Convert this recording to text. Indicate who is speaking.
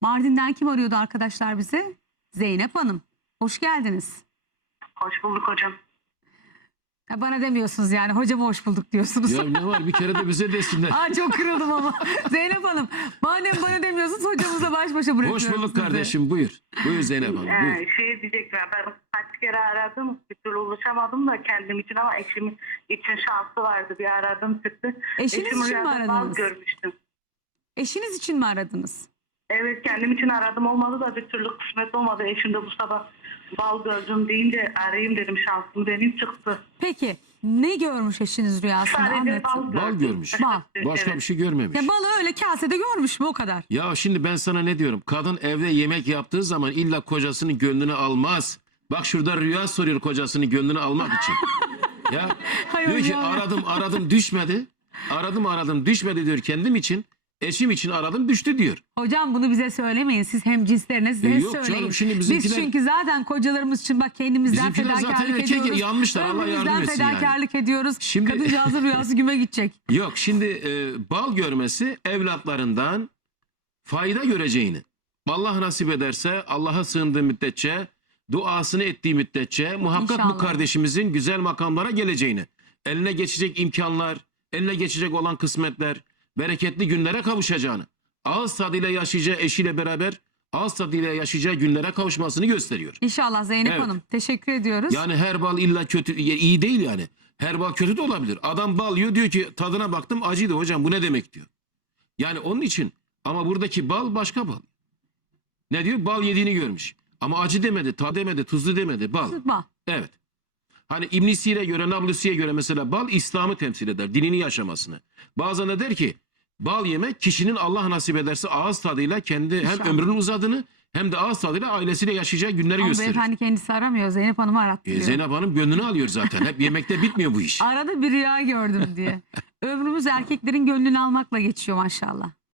Speaker 1: Mardin'den kim arıyordu arkadaşlar bize? Zeynep Hanım. Hoş geldiniz.
Speaker 2: Hoş bulduk hocam.
Speaker 1: Ha, bana demiyorsunuz yani. Hocama hoş bulduk diyorsunuz.
Speaker 3: Ya ne var bir kere de bize desinler.
Speaker 1: Aa, çok kırıldım ama. Zeynep Hanım, madem bana demiyorsunuz hocamızla baş başa bırakıyorum
Speaker 3: Hoş bulduk
Speaker 1: sizi.
Speaker 3: kardeşim, buyur. Buyur Zeynep Hanım, buyur.
Speaker 2: Şey diyecektim ya, ben kaç kere aradım, bir türlü ulaşamadım da kendim için, ama eşim için şansı vardı, bir aradım çıktı.
Speaker 1: Eşiniz
Speaker 2: Eşim
Speaker 1: için mi
Speaker 2: rüyada bal
Speaker 1: aradınız?
Speaker 2: görmüştüm.
Speaker 1: Eşiniz için mi aradınız?
Speaker 2: Evet, kendim için aradım, olmadı da bir türlü kısmet olmadı. Eşim de bu sabah bal gördüm deyince arayayım dedim, şansımı deneyim, çıktı.
Speaker 1: Peki ne görmüş eşiniz rüyasında?
Speaker 2: Sadece
Speaker 1: Anlatın.
Speaker 3: Bal görmüş.
Speaker 1: Bal.
Speaker 3: Başka
Speaker 2: Evet.
Speaker 3: bir şey görmemiş.
Speaker 1: Ya balığı öyle kasede görmüş mü, o kadar?
Speaker 3: Ya şimdi ben sana ne diyorum? Kadın evde yemek yaptığı zaman illa kocasının gönlünü almaz. Bak şurada rüya soruyor kocasının gönlünü almak için. Ya
Speaker 1: Hay
Speaker 3: diyor ki
Speaker 1: Allah.
Speaker 3: aradım düşmedi. Aradım düşmedi diyor kendim için. Eşim için aradım düştü diyor.
Speaker 1: Hocam bunu bize söylemeyin. Siz hem cinslerine size
Speaker 3: Yok
Speaker 1: söyleyin.
Speaker 3: canım, şimdi
Speaker 1: Biz
Speaker 3: bizimkiler-
Speaker 1: çünkü zaten kocalarımız için bak kendimizden
Speaker 3: Bizimkiler zaten
Speaker 1: fedakarlık
Speaker 3: erkek
Speaker 1: ediyoruz.
Speaker 3: yanmışlar, Allah yardım
Speaker 1: Ömrümüzden
Speaker 3: etsin yani.
Speaker 1: fedakarlık ediyoruz.
Speaker 3: Şimdi-
Speaker 1: Kadıncağızın rüyası güme gidecek.
Speaker 3: Yok şimdi bal görmesi evlatlarından fayda göreceğini. Allah nasip ederse, Allah'a sığındığı müddetçe, duasını ettiği müddetçe muhakkak
Speaker 1: İnşallah.
Speaker 3: bu kardeşimizin güzel makamlara geleceğini, eline geçecek imkanlar, eline geçecek olan kısmetler, bereketli günlere kavuşacağını, ağız tadıyla yaşayacağı eşiyle beraber ağız tadıyla yaşayacağı günlere kavuşmasını gösteriyor.
Speaker 1: İnşallah Zeynep
Speaker 3: Evet.
Speaker 1: Hanım. Teşekkür ediyoruz.
Speaker 3: Yani her bal illa kötü, iyi değil yani. Her bal kötü de olabilir. Adam bal yiyor, diyor ki tadına baktım acıydı hocam, bu ne demek diyor. Yani onun için, ama buradaki bal başka bal. Ne diyor? Bal yediğini görmüş. Ama acı demedi, tadı demedi, tuzlu demedi, bal.
Speaker 1: Bak.
Speaker 3: Evet. Hani İbn Sir'e göre, Nablusi'ye göre mesela bal İslam'ı temsil eder, dinini yaşamasını. Bazen de der ki bal yemek kişinin Allah nasip ederse ağız tadıyla kendi hem
Speaker 1: İnşallah.
Speaker 3: ömrünün uzadığını hem de ağız tadıyla ailesiyle yaşayacağı günleri
Speaker 1: Ama
Speaker 3: gösterir.
Speaker 1: beyefendi kendisi aramıyor. Zeynep Hanım'ı arattırıyor.
Speaker 3: Zeynep Hanım gönlünü alıyor zaten. Hep yemekte bitmiyor bu iş.
Speaker 1: Arada bir rüya gördüm diye. Ömrümüz erkeklerin gönlünü almakla geçiyor maşallah.